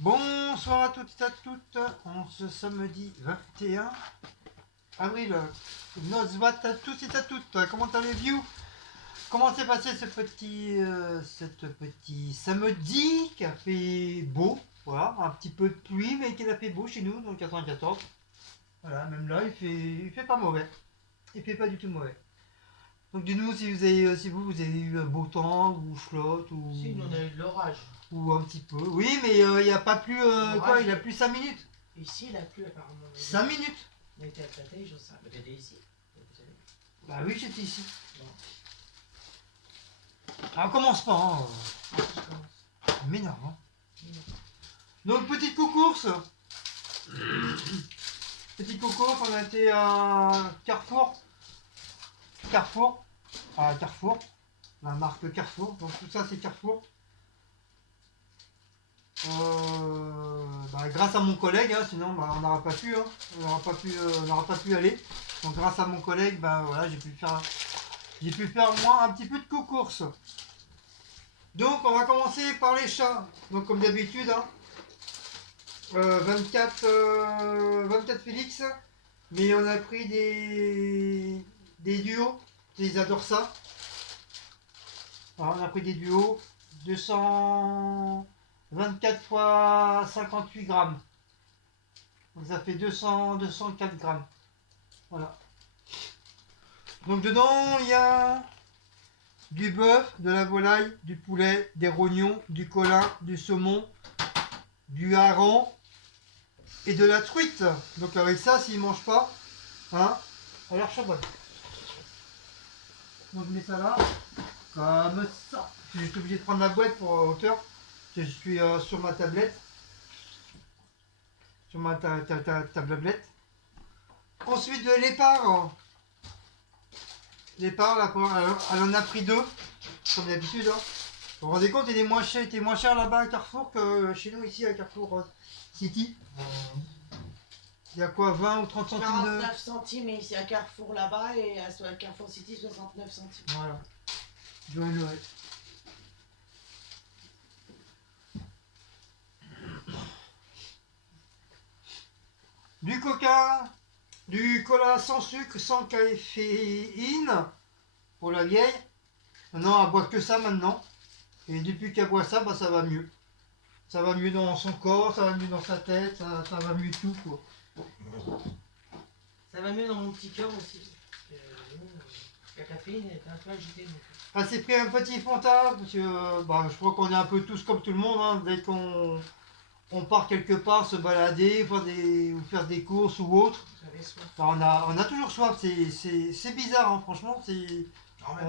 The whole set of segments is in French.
Bonsoir à toutes et à toutes, en ce samedi 21 avril. Nosvat à tous et à toutes, comment allez-vous? Comment s'est passé ce petit samedi qui a fait beau? Voilà, un petit peu de pluie, mais qui a fait beau chez nous, dans le 94. Voilà, même là, il fait pas mauvais. Il fait pas du tout mauvais. Donc dis-nous si vous avez eu un beau temps, ou flotte, ou... Si, nous on a eu de l'orage. Ou un petit peu. Oui, mais il n'y a pas plus... quoi, il a plus 5 minutes. Ici, il a plu apparemment. 5 minutes. On était à Platée, je sais. Mais t'étais ici. Bah oui, j'étais ici. Bon. Ah, on commence pas, hein. Je commence. M'énerve, hein. Donc, petite course. Petite course, on a été à Carrefour. Carrefour. À Carrefour. La marque Carrefour. Donc, tout ça, c'est Carrefour. Grâce à mon collègue, hein, sinon on n'aura pas pu, hein, on n'aura pas pu aller. Donc grâce à mon collègue, voilà, j'ai pu faire moi un petit peu de course. Donc on va commencer par les chats. Donc comme d'habitude, hein, 24 Félix, mais on a pris des duos, ils adorent ça. Alors, on a pris des duos, 224 x 58 grammes. Donc ça fait 204 grammes. Voilà. Donc dedans, il y a du bœuf, de la volaille, du poulet, des rognons, du colin, du saumon, du hareng et de la truite. Donc avec ça, s'ils ne mangent pas, hein, alors charbonne. Donc je mets ça là, comme ça. Je suis obligé de prendre la boîte pour hauteur. Je suis sur ma tablette. Sur ma tablette. Ensuite de l'épar. L'épar, elle en a pris deux, comme d'habitude. Hein. Vous vous rendez compte, il était moins cher là-bas à Carrefour que chez nous ici à Carrefour City. Il y a quoi, 20 ou 30 centimes de... 49 centimes ici à Carrefour là-bas et à Carrefour City 69 centimes. Voilà. Joël Noël. Du coca, du cola sans sucre, sans caféine pour la vieille. Maintenant, elle boit que ça maintenant. Et depuis qu'elle boit ça, ça va mieux. Ça va mieux dans son corps, ça va mieux dans sa tête, ça va mieux tout quoi. Ça va mieux dans mon petit cœur aussi. La caféine est un peu agitée. Donc. Elle s'est pris un petit Fanta, parce que je crois qu'on est un peu tous comme tout le monde, hein, dès qu'on part quelque part se balader, ou faire des courses ou autre. On a toujours soif, c'est bizarre, hein, franchement. On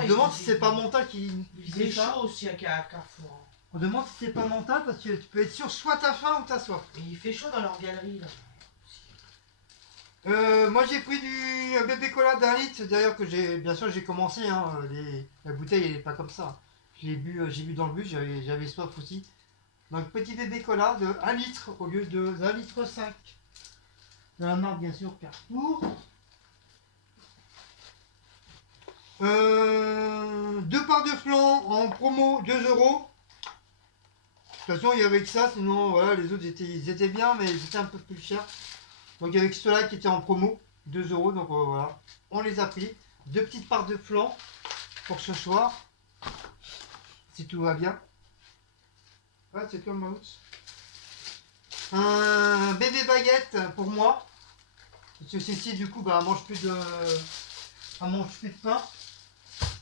se demande si c'est pas mental qui fait chaud aussi à Carrefour. Hein. On demande si c'est pas mental parce que tu peux être sûr soit t'as faim ou t'as soif. Et il fait chaud dans leur galerie là. Moi j'ai pris un bébé cola d'1 litre, d'ailleurs que bien sûr j'ai commencé, hein, la bouteille elle est pas comme ça. J'ai bu dans le bus, j'avais soif aussi. Donc petit bébé cola de 1 litre au lieu de 1 litre 5. De la marque bien sûr Carrefour. 2 parts de flan en promo 2 €. De toute façon il y avait que ça, sinon voilà, les autres ils étaient bien mais ils étaient un peu plus chers. Donc avec ceux-là qui étaient en promo, 2 €, donc voilà, on les a pris. 2 petites parts de flan pour ce soir, si tout va bien. Ouais, c'est comme Mouse. Un bébé baguette pour moi, parce que Cécile du coup elle mange plus de pain.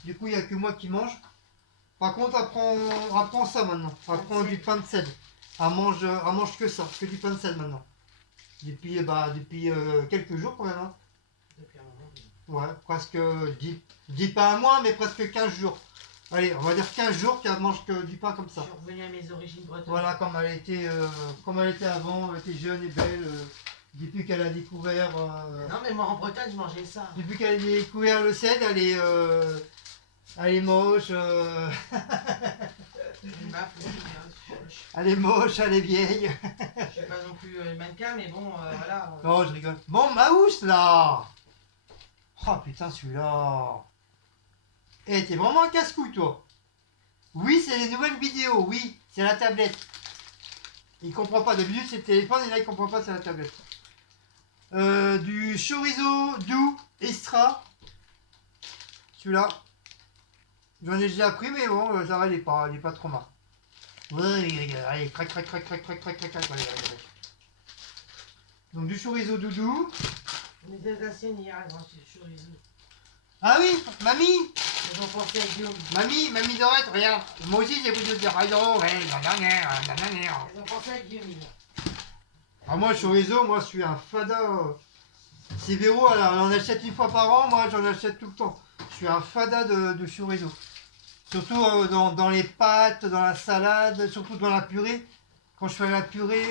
Du coup il n'y a que moi qui mange. Par contre elle prend ça maintenant, elle prend du pain de sel. Elle mange que ça, que du pain de sel maintenant. Depuis quelques jours quand même. Hein. Depuis un moment. Ouais, presque, dis pas un mois, mais presque 15 jours. Allez, on va dire 15 jours qu'elle mange que du pain comme ça. Je suis revenu à mes origines bretonnes. Voilà, comme elle était avant, elle était jeune et belle. Depuis qu'elle a découvert... Non mais moi en Bretagne je mangeais ça. Depuis qu'elle a découvert le sel, elle est moche. Elle est moche, elle est vieille. Je suis pas non plus mannequin, mais bon, voilà. Non, je rigole. Bon, Maous, là. Oh, putain, celui-là. Eh, t'es vraiment un casse-couille, toi. Oui, c'est les nouvelles vidéos, oui, c'est la tablette. Il comprend pas. D'habitude, c'est le téléphone et là, il comprend pas, c'est la tablette. Du chorizo doux extra. Celui-là. J'en ai déjà pris, mais bon, ça va, il est pas trop mal. Ouais, allez, crac, crac, crac, crac, crac, crac, crac, crac, allez, allez, allez. Donc du chorizo doudou. On était assez hier, grand chorizo. Ah oui, mamie, Ils ont pensé à Guillaume. mamie Dorette, regarde. Moi aussi, j'ai voulu dire, oh, ouais, nanana. Ils ont pensé à Guillaume hier. Ah, moi, chorizo, moi, je suis un fada. C'est Véro, alors, on en achète une fois par an, moi, j'en achète tout le temps. Je suis un fada de chorizo. Surtout dans les pâtes, dans la salade, surtout dans la purée. Quand je fais la purée,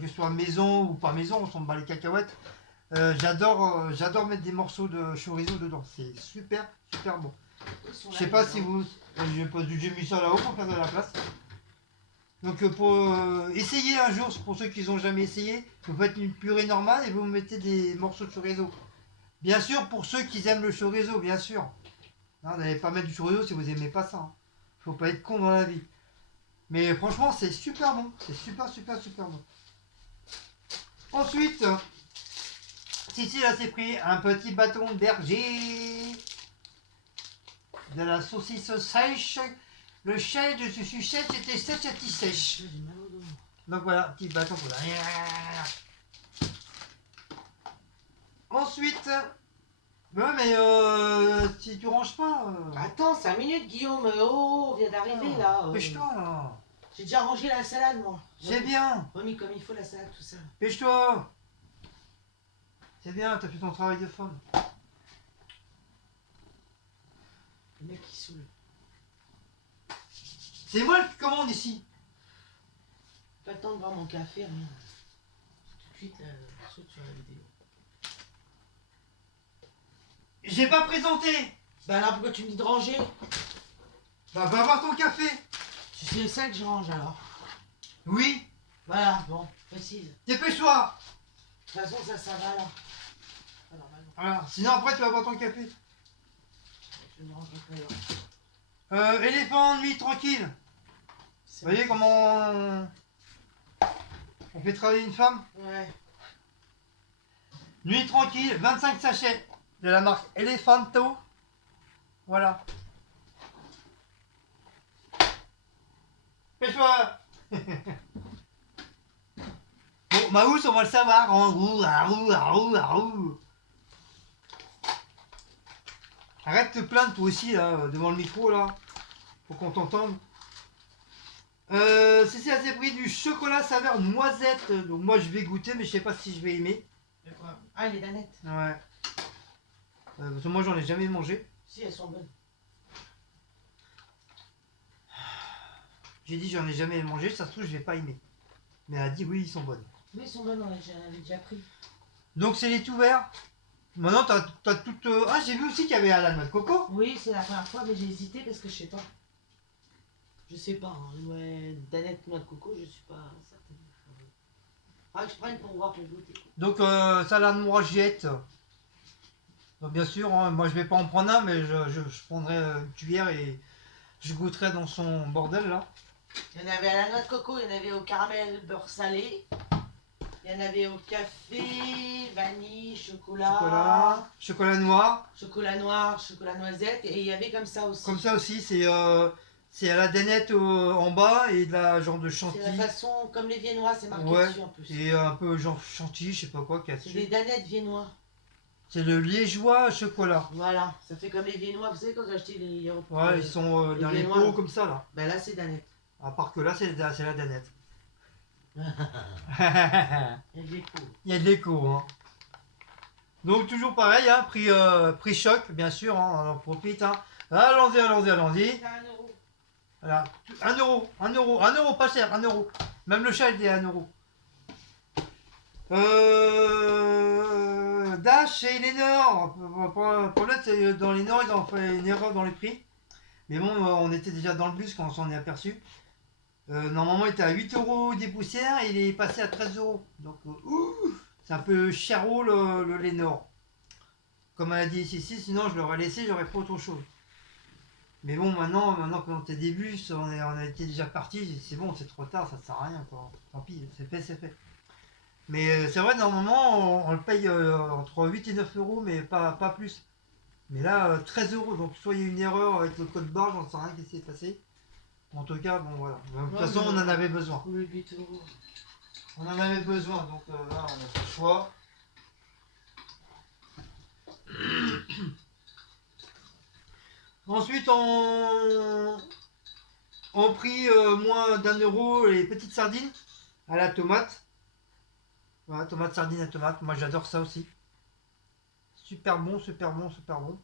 que ce soit maison ou pas maison, on s'en bat les cacahuètes. J'adore mettre des morceaux de chorizo dedans. C'est super, super bon. Je sais pas si vous... J'ai mis ça là-haut pour faire de la place. Donc pour essayer un jour, pour ceux qui n'ont jamais essayé, vous faites une purée normale et vous mettez des morceaux de chorizo. Bien sûr, pour ceux qui aiment le chorizo, bien sûr. Non, vous n'allez pas mettre du chorizo si vous n'aimez pas ça. Hein. Faut pas être con dans la vie. Mais franchement, c'est super bon. C'est super, super, super bon. Ensuite, Cici là s'est pris un petit bâton d'erger. De la saucisse sèche. Le chai de ce suchet, c'était sèche à petit sèche. J'ai mal au dos. Donc voilà, petit bâton pour la... Ensuite, ouais, mais si tu ranges pas... Attends, 5 minutes, Guillaume. Oh, on vient d'arriver là. Pêche-toi là. J'ai déjà rangé la salade, moi. C'est bien. Remis comme il faut la salade, tout ça. Pêche-toi. C'est bien, t'as fait ton travail de femme. Le mec qui saoule. C'est moi qui commande ici. Pas le temps de boire mon café, rien. Tout de suite, là, je saute sur la vidéo. J'ai pas présenté. Bah alors, pourquoi tu me dis de ranger? Bah va voir ton café. C'est ça que je range alors. Oui. Voilà, bon, précise. Dépêche-toi. De toute façon, ça va là. Pas normalement. Voilà. Sinon après tu vas boire ton café. Je me range tout à l'heure. Éléphant, nuit tranquille. C'est Vous voyez bon. comment on fait travailler une femme? Ouais. Nuit tranquille, 25 sachets de la marque Elephanto. Voilà. Pêche-toi. Bon, ma housse, on va le savoir. En roue, arou. Arrête de te plaindre toi aussi là, devant le micro là. Faut qu'on t'entende. C'est assez pris du chocolat saveur noisette. Donc moi je vais goûter mais je sais pas si je vais aimer. De quoi? Ah, les danettes. Ouais. Parce que moi j'en ai jamais mangé. Si, elles sont bonnes. J'ai dit j'en ai jamais mangé, ça se trouve je vais pas aimer. Mais elle a dit oui ils sont bonnes. Oui, elles sont bonnes, j'en avais déjà pris. Donc c'est les tout verts. Maintenant t'as toutes... Ah j'ai vu aussi qu'il y avait à la noix de coco. Oui, c'est la première fois, mais j'ai hésité parce que je sais pas. Je sais pas, hein. Ouais, danette, noix de coco, je suis pas certaine. Ah, que je prenne pour voir pour goûter. Donc salade noisette. Donc bien sûr, hein, moi je vais pas en prendre un, mais je prendrai une cuillère et je goûterai dans son bordel là. Il y en avait à la noix de coco, il y en avait au caramel beurre salé. Il y en avait au café, vanille, chocolat, Chocolat noir. chocolat noir, chocolat noisette. Et il y avait comme ça aussi. Comme ça aussi, c'est à la danette en bas et de la genre de C'est chantilly. la façon, comme les viennois, c'est marqué Ouais, dessus en plus. et un peu genre chantilly, je sais pas quoi qu'il y a C'est des dessus. danettes viennois. C'est le liégeois chocolat. Voilà, ça fait comme les viennois. Vous savez quand j'ai acheté les yaourts. Ouais, ils sont les dans les viennois, pots là. comme ça là. Ben là, c'est danette. À part que là, c'est la danette. Il y a des pots. Il y a de l'écho. Hein. Donc toujours pareil, hein, prix choc, bien sûr, hein, on en profite. Hein. Allons-y. C'est 1 euro. Voilà, 1 euro, pas cher, 1 euro. Même le chat il est à 1 euro. Dash et Lénore. Le problème c'est dans Lénore ils ont fait une erreur dans les prix. Mais bon, on était déjà dans le bus quand on s'en est aperçu. Normalement il était à 8 euros des poussières et il est passé à 13 euros. Donc c'est un peu chero le Lénore. Comme elle a dit ici, sinon je l'aurais laissé, j'aurais pas autre chose. Mais bon, maintenant quand t'es des bus, on a été déjà parti, c'est bon, c'est trop tard, ça sert à rien, quoi. Tant pis, c'est fait, c'est fait. Mais c'est vrai, normalement, on le paye entre 8 et 9 euros, mais pas plus. Mais là, 13 euros, donc soit il y a une erreur avec le code barre, j'en sais rien qui s'est passé. En tout cas, bon voilà. De toute façon, on en avait besoin. Oui, 8 euros. On en avait besoin, donc là, on a fait le choix. Ensuite, on pris moins d'1 euro les petites sardines à la tomate. Voilà, tomate, sardine à tomate. Moi, j'adore ça aussi. Super bon, super bon, super bon.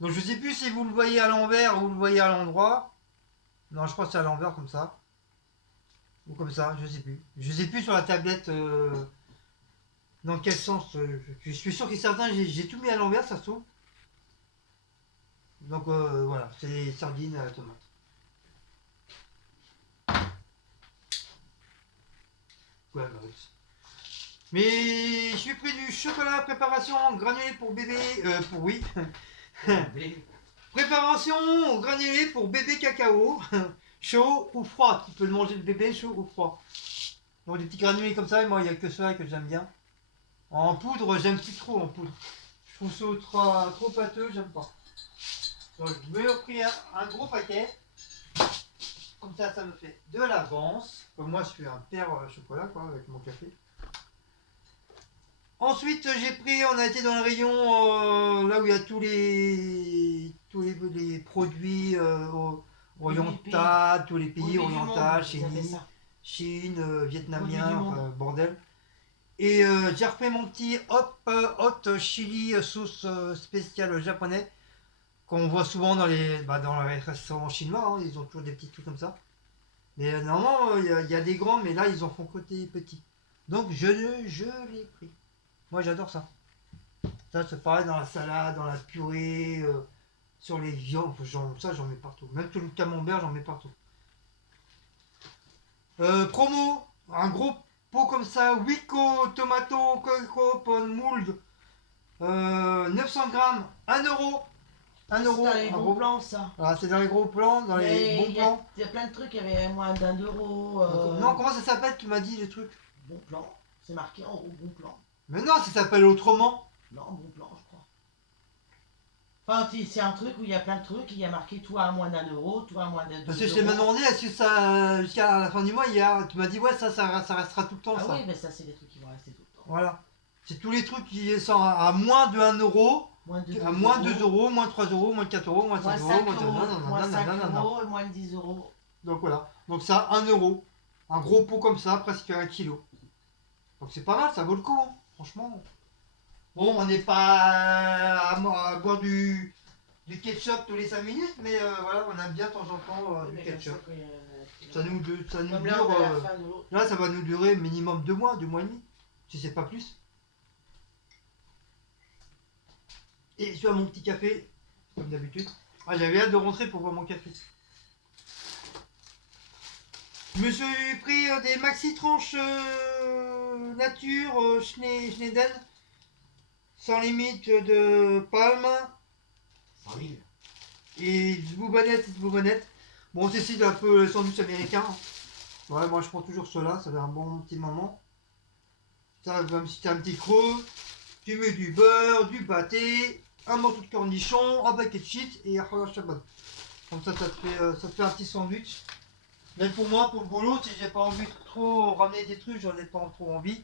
Donc, je sais plus si vous le voyez à l'envers ou vous le voyez à l'endroit. Non, je crois que c'est à l'envers comme ça. Ou comme ça, je sais plus. Je sais plus sur la tablette dans quel sens. Je suis sûr qu'il est certain, j'ai tout mis à l'envers, ça se trouve. Donc voilà, c'est les sardines à la tomate. Ouais, bah, oui. Mais je suis pris du chocolat préparation granulé pour bébé. Pour oui. Préparation granulé pour bébé cacao. Chaud ou froid. Tu peux le manger le bébé chaud ou froid. Donc des petits granulés comme ça, et moi il n'y a que ça que j'aime bien. En poudre, j'aime plus trop en poudre. Je trouve ça trop pâteux, j'aime pas. Donc je me suis pris un gros paquet. Comme ça me fait de l'avance. Comme moi je suis un père chocolat quoi avec mon café. Ensuite on a été dans le rayon là où il y a tous les produits orientaux, tous les pays orientaux, Chine, vietnamien, bordel. Et j'ai repris mon petit hot chili sauce spéciale japonais qu'on voit souvent dans les restaurants chinois, hein, ils ont toujours des petits trucs comme ça. Mais normalement, il y a des grands, mais là, ils en font côté petit. Donc, je l'ai pris. Moi, j'adore ça. Ça, c'est pareil dans la salade, dans la purée, sur les viandes. Ça, j'en mets partout. Même tout le camembert, j'en mets partout. Promo, un gros pot comme ça, Wico, tomato, coco, pomme, mould. 900 grammes, 1 euro. 1 euro. C'est dans les un bons gros plans, ça. Ah, c'est dans les gros plans, dans les Mais bons plans. il y a plein de trucs, il y avait moins d'1 euro. Non, comment ça s'appelle? Tu m'as dit les trucs. Bon plan. C'est marqué en haut, bon plan. Mais non, ça s'appelle autrement. Non, bon plan, je crois. Enfin, c'est un truc où il y a plein de trucs, il y a marqué toi à moins d'1 euro, toi à moins d'2 euros. Parce que je t'ai demandé, est-ce que ça, jusqu'à la fin du mois, tu m'as dit, ouais, ça restera tout le temps, Ah ça. oui, mais ça, c'est des trucs qui vont rester tout le temps. Voilà. C'est tous les trucs qui sont à moins de 1 euro, à moins 2 euros, moins 3 euros, moins 4 euros, moins 5 euros, moins 5 euros et moins 10 euros. Donc voilà. Donc ça, 1 euro. Un gros pot comme ça, presque 1 kilo. Donc c'est pas mal, ça vaut le coup, hein, franchement. Bon, on n'est pas à boire du ketchup tous les 5 minutes, mais voilà, on aime bien de temps en temps du ketchup. Ça nous dure. Là, ça va nous durer minimum 2 mois, 2 mois et demi, si c'est pas plus. Et je suis à mon petit café, comme d'habitude. Ah, j'avais hâte de rentrer pour boire mon café. Je me suis pris des maxi tranches nature Schneiden, sans limite de palme. 100 000. Et du boubonnette. Bon, c'est un peu le sandwich américain. Ouais, moi je prends toujours cela, ça fait un bon petit moment. Ça, même si t'as un petit creux, tu mets du beurre, du pâté, un morceau de cornichon, un paquet de chips et un chabot. Comme ça, ça te fait un petit sandwich. Même pour moi, pour le boulot, si j'ai pas envie de trop ramener des trucs, j'en ai pas trop envie.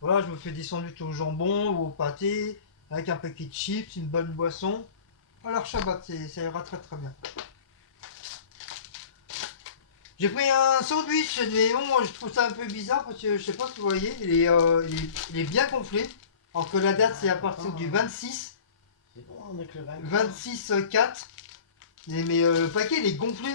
Voilà, je me fais des sandwichs au jambon ou au pâté, avec un paquet de chips, une bonne boisson. Alors Shabbat, ça ira très très bien. J'ai pris un sandwich, mais bon, moi je trouve ça un peu bizarre parce que je sais pas si vous voyez, il est bien gonflé. Alors que la date c'est à partir du 26. C'est bon, on est que le 24. 26-4. Mais le paquet il est gonflé.